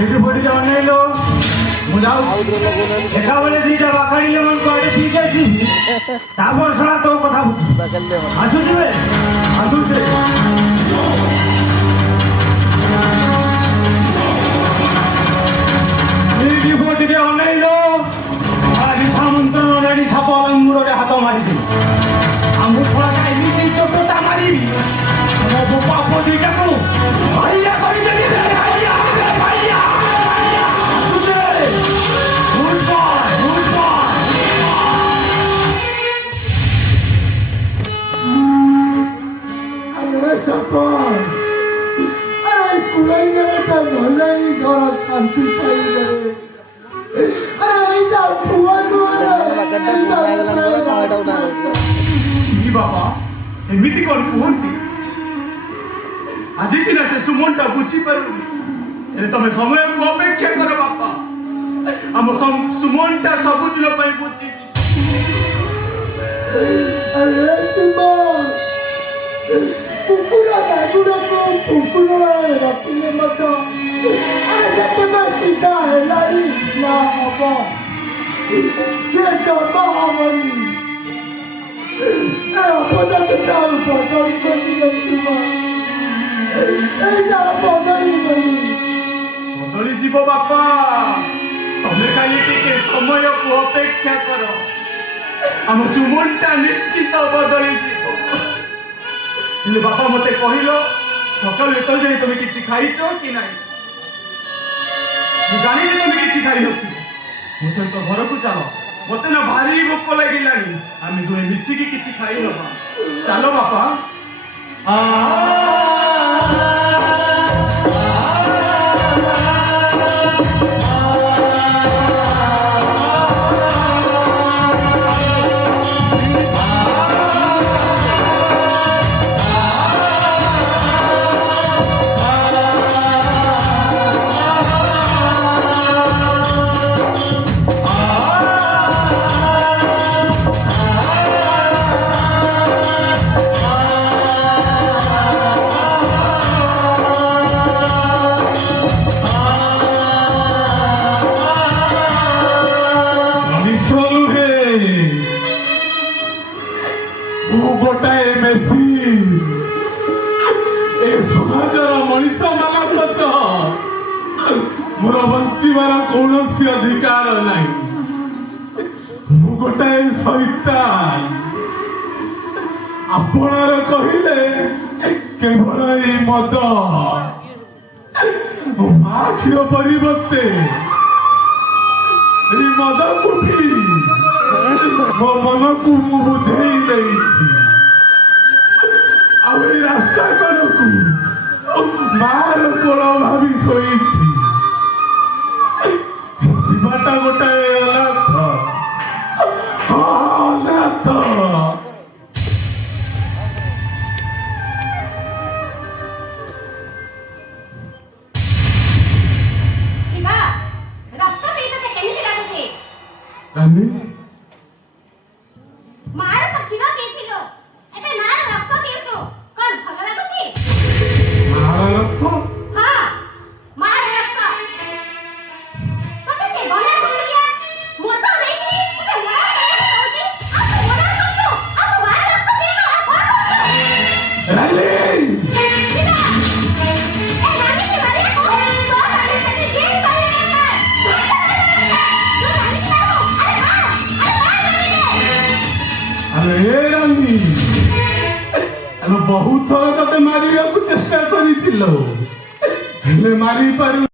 ଏଠି ପଡ଼ିଲେ ଅନେଇଲ ମୁଁ ଯାଉଛି ଏକା ବେଳେ ଦିଟା ବାକାଡ଼ି ଲେମନ କୁଆଡ଼େ ପିଇକି ଆସିବି ତାପରେ ଶଳା ତୋ କଥା ବୁଝିବି ଆସୁଛି ବେ ଆସୁଛି ଏଇଠି ଟିକେ ଅନେଇଲ ରିଥା ମନ୍ତ୍ରଣ ଜାଣି ସାପ ଅଙ୍ଗୁରରେ ହାତ ମାରିଦେବି ଆମକୁ ଶଳାଟା ଏମିତି ଚୋଟଟା ମାରିବି ମୋ ବାପ ଦିଟାକୁ ଭାଇଆ କରିଦେବି ଭାଇଆ ଭାଇଆ शांति बाबा सेमिति कौन कहती आज सीना से सुमनटा बुझी पारुनी तमें समय को अपेक्षा कर बापा आम सुमनटा सबुदिन बुझी अरे सुमन कुकुरा नागुड़ा को कुकुरा रखिले मत अरे सत्य सीधा है लारी ना हवा से जमा हवनी ए अपदा तो बदली बनी सुमन ए ना बदली जीव बापा तमें खाली टिके समय को अपेक्षा कर आम सुमनटा निश्चित बदली जीव बापा मते कहल सकाल एत जाए तुम कि खाइच कि ना जानी तुम कि खाई नो मो सहित घर को चल मत ना भारी भोक लगे आम दुहे मिसिकी किसी खाई नवा चलो बापा गोटाए मेसिन ए समाजर मनीष मान मोर बंचार कौन अधिकार ना मु गोटाए शैतान आपणार कहले केवल ये मद माँ क्षीर परिवर्ते मद को भी मो मन को बुझे रास्ता कड़ को मार कोल भावी शोई जीवाटा गोटाए अनाथ अनाथ रानी मार तो खीर पीथिलो एबे मार रक्त पीउछु कोन भलो लागुची मार रक्त हां मार रक्त तते से भलो बोलिया मो तो देखरी तते मोरा होची आ तो मोरा करलो आ तो मार रक्त पीलो आ कोन रानी ए रानी की मारिया को तो रानी से जेल करे ना तो रानी की मारो अरे रानी बहुत थर ते मारिया चेष्टा कर मारी पार